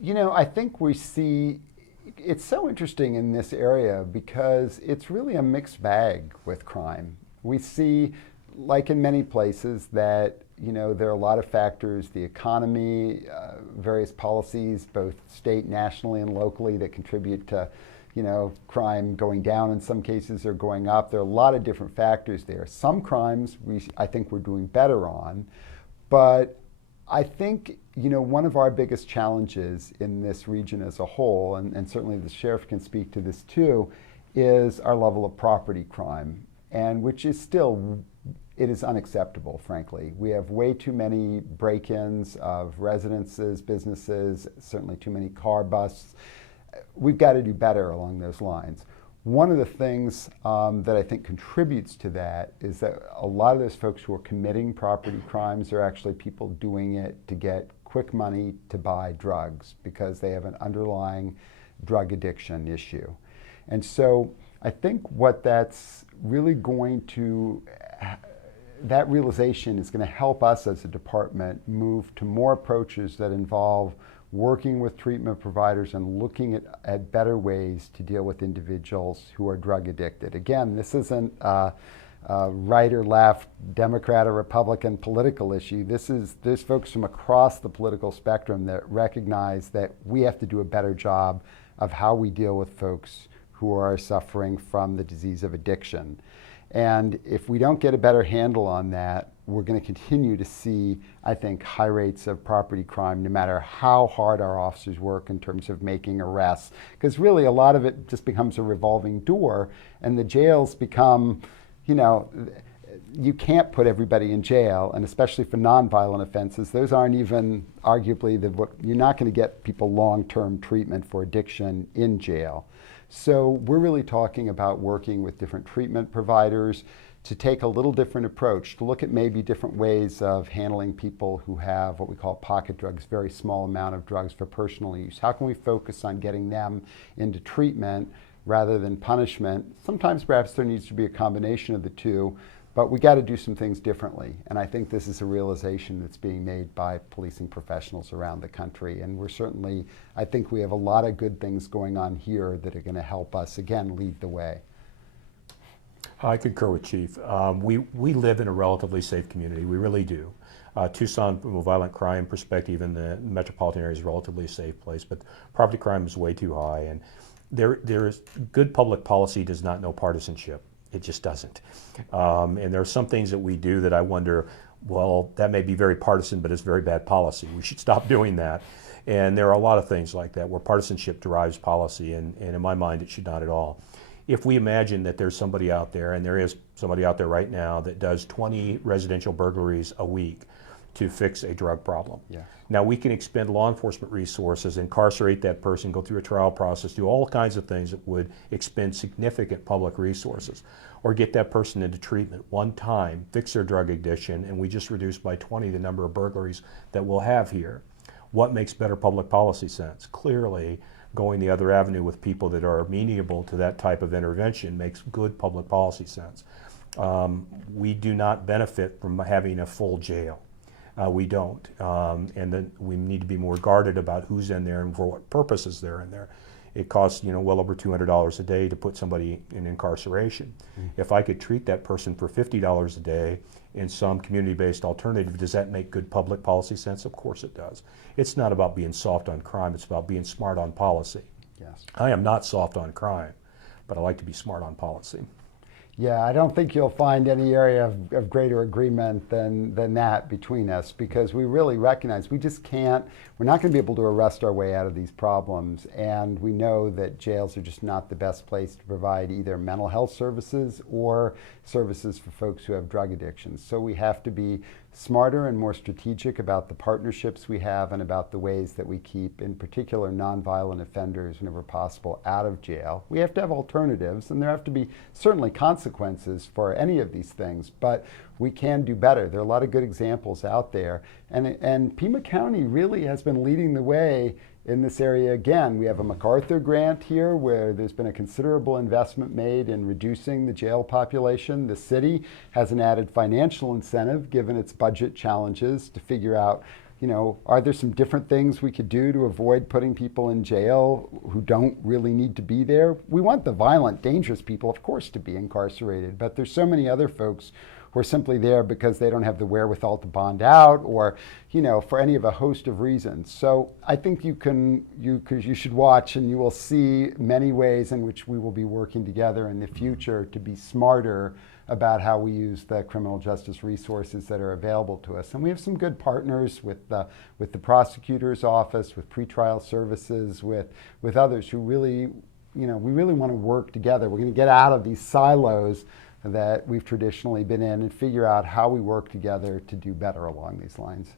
I think we see it's so interesting in this area because it's really a mixed bag with crime. We see, like in many places, that there are a lot of factors, the economy, various policies, both state, nationally, and locally, that contribute to crime going down in some cases or going up. There are a lot of different factors there. Some crimes I think we're doing better on, but I think one of our biggest challenges in this region as a whole, and certainly the sheriff can speak to this too, is our level of property crime, and which is still, it is unacceptable, frankly. We have way too many break-ins of residences, businesses, certainly too many car busts. We've got to do better along those lines. One of the things that I think contributes to that is that a lot of those folks who are committing property crimes are actually people doing it to get quick money to buy drugs because they have an underlying drug addiction issue. And so I think what that's really going to, that realization is going to help us as a department move to more approaches that involve working with treatment providers and looking at better ways to deal with individuals who are drug addicted. Again, this isn't a right or left, Democrat or Republican political issue. There's folks from across the political spectrum that recognize that we have to do a better job of how we deal with folks who are suffering from the disease of addiction. And if we don't get a better handle on that, we're going to continue to see, I think, high rates of property crime, no matter how hard our officers work in terms of making arrests. Because really, a lot of it just becomes a revolving door, and the jails become, you can't put everybody in jail, and especially for nonviolent offenses, those aren't even arguably you're not going to get people long-term treatment for addiction in jail. So we're really talking about working with different treatment providers to take a little different approach, to look at maybe different ways of handling people who have what we call pocket drugs, very small amount of drugs for personal use. How can we focus on getting them into treatment rather than punishment? Sometimes perhaps there needs to be a combination of the two, but we got to do some things differently. And I think this is a realization that's being made by policing professionals around the country. And we're certainly, I think we have a lot of good things going on here that are going to help us, again, lead the way. I concur with Chief. We live in a relatively safe community. We really do. Tucson, from a violent crime perspective, in the metropolitan area is a relatively safe place, but property crime is way too high. And there's good public policy does not know partisanship. It just doesn't. And there are some things that we do that I wonder, well, that may be very partisan, but it's very bad policy. We should stop doing that. And there are a lot of things like that where partisanship derives policy, and in my mind, it should not at all. If we imagine that there's somebody out there, and there is somebody out there right now that does 20 residential burglaries a week to fix a drug problem. Yeah. Now we can expend law enforcement resources, incarcerate that person, go through a trial process, do all kinds of things that would expend significant public resources, or get that person into treatment one time, fix their drug addiction, and we just reduce by 20 the number of burglaries that we'll have here. What makes better public policy sense? Clearly, going the other avenue with people that are amenable to that type of intervention makes good public policy sense. We do not benefit from having a full jail. We don't, and then we need to be more guarded about who's in there and for what purposes they're in there. It costs well over $200 a day to put somebody in incarceration. If I could treat that person for $50 a day in some community-based alternative, does that make good public policy sense? Of course it does. It's not about being soft on crime, it's about being smart on policy. Yes. I am not soft on crime, but I like to be smart on policy. Yeah, I don't think you'll find any area of greater agreement than that between us, because we really recognize we're not going to be able to arrest our way out of these problems. And we know that jails are just not the best place to provide either mental health services or services for folks who have drug addictions. So we have to be smarter and more strategic about the partnerships we have and about the ways that we keep, in particular, nonviolent offenders, whenever possible, out of jail. We have to have alternatives, and there have to be certainly consequences for any of these things, but we can do better. There are a lot of good examples out there, and Pima County really has been leading the way in this area. Again, we have a MacArthur grant here where there's been a considerable investment made in reducing the jail population. The city has an added financial incentive, given its budget challenges, to figure out are there some different things we could do to avoid putting people in jail who don't really need to be there? We want the violent, dangerous people, of course, to be incarcerated, but there's so many other folks who are simply there because they don't have the wherewithal to bond out, or for any of a host of reasons. So I think you should watch, and you will see many ways in which we will be working together in the future to be smarter about how we use the criminal justice resources that are available to us. And we have some good partners with the prosecutor's office, with pretrial services, with others who really, we really want to work together. We're going to get out of these silos that we've traditionally been in and figure out how we work together to do better along these lines.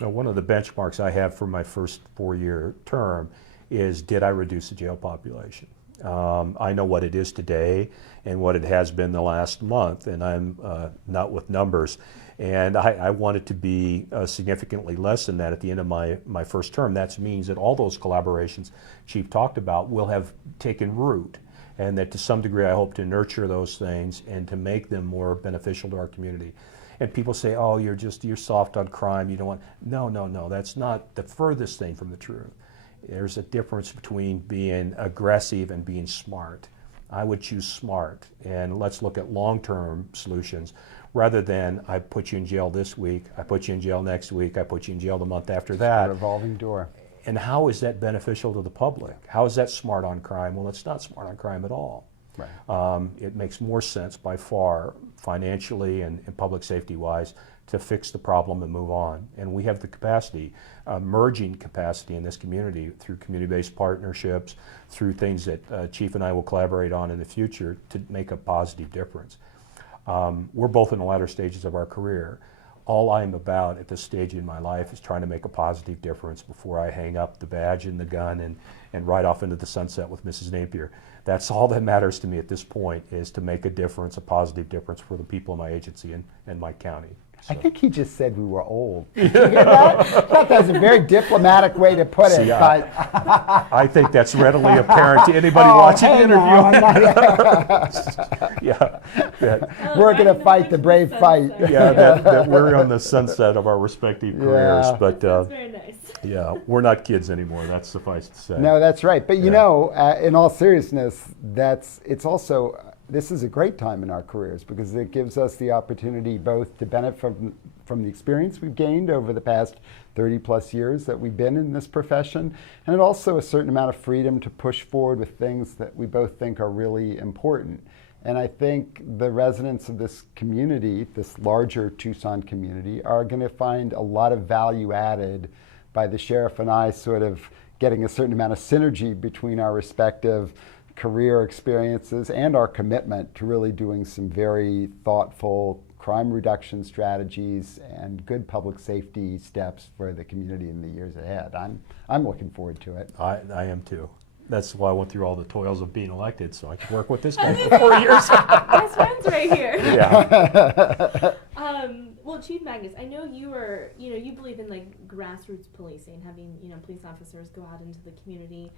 One of the benchmarks I have for my first 4-year term is, did I reduce the jail population? I know what it is today and what it has been the last month, and I'm not with numbers. And I want it to be significantly less than that at the end of my first term. That means that all those collaborations Chief talked about will have taken root, and that to some degree I hope to nurture those things and to make them more beneficial to our community. And people say, oh, you're soft on crime, you don't want, no, that's not the furthest thing from the truth. There's a difference between being aggressive and being smart. I would choose smart, and let's look at long-term solutions rather than I put you in jail this week, I put you in jail next week, I put you in jail the month after that. A revolving door. And how is that beneficial to the public? How is that smart on crime? Well, it's not smart on crime at all. Right. It makes more sense by far, financially and public safety wise, to fix the problem and move on. And we have the capacity, merging capacity in this community through community-based partnerships, through things that Chief and I will collaborate on in the future to make a positive difference. We're both in the latter stages of our career. All I'm about at this stage in my life is trying to make a positive difference before I hang up the badge and the gun and ride off into the sunset with Mrs. Napier. That's all that matters to me at this point, is to make a difference, a positive difference for the people in my agency and my county. I think he just said we were old. Did you hear that? I thought that was a very diplomatic way to put it. But I think that's readily apparent to anybody watching the interview. We're going to fight the brave fight. Yeah, that we're on the sunset of our respective careers. But that's very nice. Yeah, we're not kids anymore. That's suffice to say. No, that's right. But in all seriousness, this is a great time in our careers because it gives us the opportunity both to benefit from the experience we've gained over the past 30 plus years that we've been in this profession, and it also a certain amount of freedom to push forward with things that we both think are really important. And I think the residents of this community, this larger Tucson community, are going to find a lot of value added by the sheriff and I sort of getting a certain amount of synergy between our respective career experiences and our commitment to really doing some very thoughtful crime reduction strategies and good public safety steps for the community in the years ahead. I'm looking forward to it. I am too. That's why I went through all the toils of being elected, so I could work with this guy for 4 years. Best friends right here. Yeah. Well, Chief Magnus, I know you believe in like grassroots policing, having police officers go out into the community.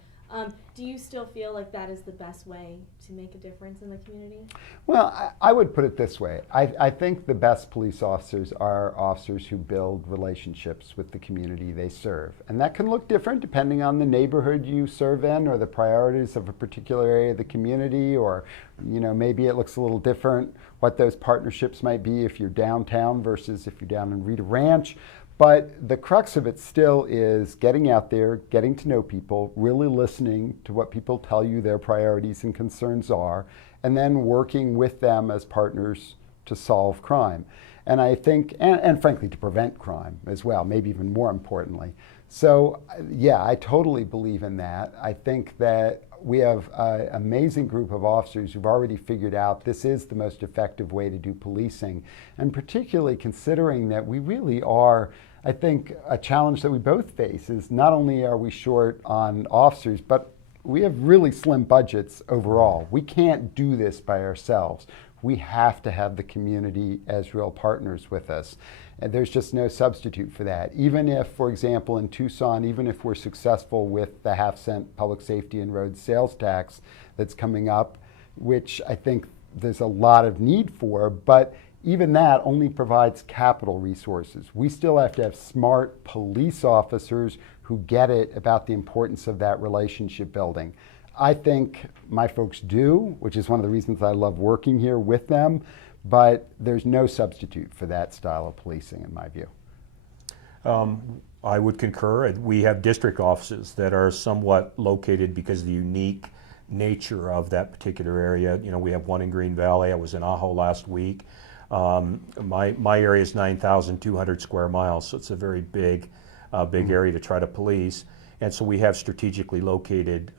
Do you still feel like that is the best way to make a difference in the community? Well, I would put it this way. I think the best police officers are officers who build relationships with the community they serve. And that can look different depending on the neighborhood you serve in or the priorities of a particular area of the community, or maybe it looks a little different what those partnerships might be if you're downtown versus if you're down in Rita Ranch. But the crux of it still is getting out there, getting to know people, really listening to what people tell you their priorities and concerns are, and then working with them as partners to solve crime. And I think, and frankly, to prevent crime as well, maybe even more importantly. So yeah, I totally believe in that. I think that we have an amazing group of officers who've already figured out this is the most effective way to do policing, and particularly considering that we really are, I think a challenge that we both face is not only are we short on officers, but we have really slim budgets overall. We can't do this by ourselves. We have to have the community as real partners with us. And there's just no substitute for that. Even if, for example, in Tucson, even if we're successful with the half-cent public safety and road sales tax that's coming up, which I think there's a lot of need for, but even that only provides capital resources. We still have to have smart police officers who get it about the importance of that relationship building. I think my folks do, which is one of the reasons I love working here with them, but there's no substitute for that style of policing in my view. I would concur. We have district offices that are somewhat located because of the unique nature of that particular area. You know, we have one in Green Valley. I was in Ajo last week. My area is 9,200 square miles, so it's a very big area to try to police. And so we have strategically located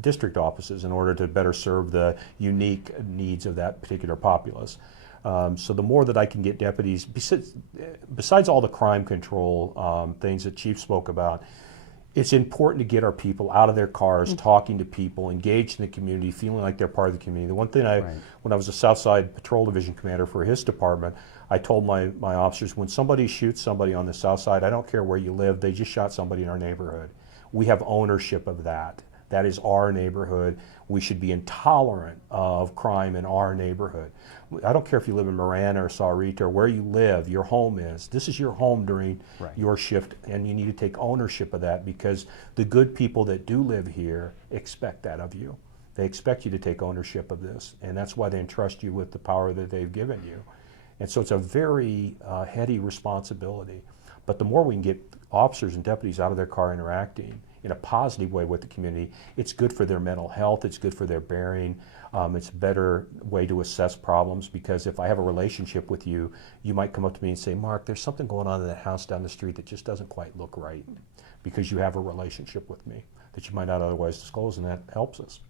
district offices in order to better serve the unique needs of that particular populace. So the more that I can get deputies, besides all the crime control things that Chief spoke about, it's important to get our people out of their cars, talking to people, engaged in the community, feeling like they're part of the community. The one thing when I was a Southside Patrol Division commander for his department, I told my officers, when somebody shoots somebody on the South Side, I don't care where you live, they just shot somebody in our neighborhood. We have ownership of that. That is our neighborhood. We should be intolerant of crime in our neighborhood. I don't care if you live in Marana or Sahuarita or where you live, your home is. This is your home during your shift, and you need to take ownership of that, because the good people that do live here expect that of you. They expect you to take ownership of this, and that's why they entrust you with the power that they've given you. And so it's a very heady responsibility. But the more we can get officers and deputies out of their car interacting in a positive way with the community, it's good for their mental health, it's good for their bearing, it's a better way to assess problems, because if I have a relationship with you, you might come up to me and say, Mark, there's something going on in that house down the street that just doesn't quite look right, because you have a relationship with me that you might not otherwise disclose, and that helps us.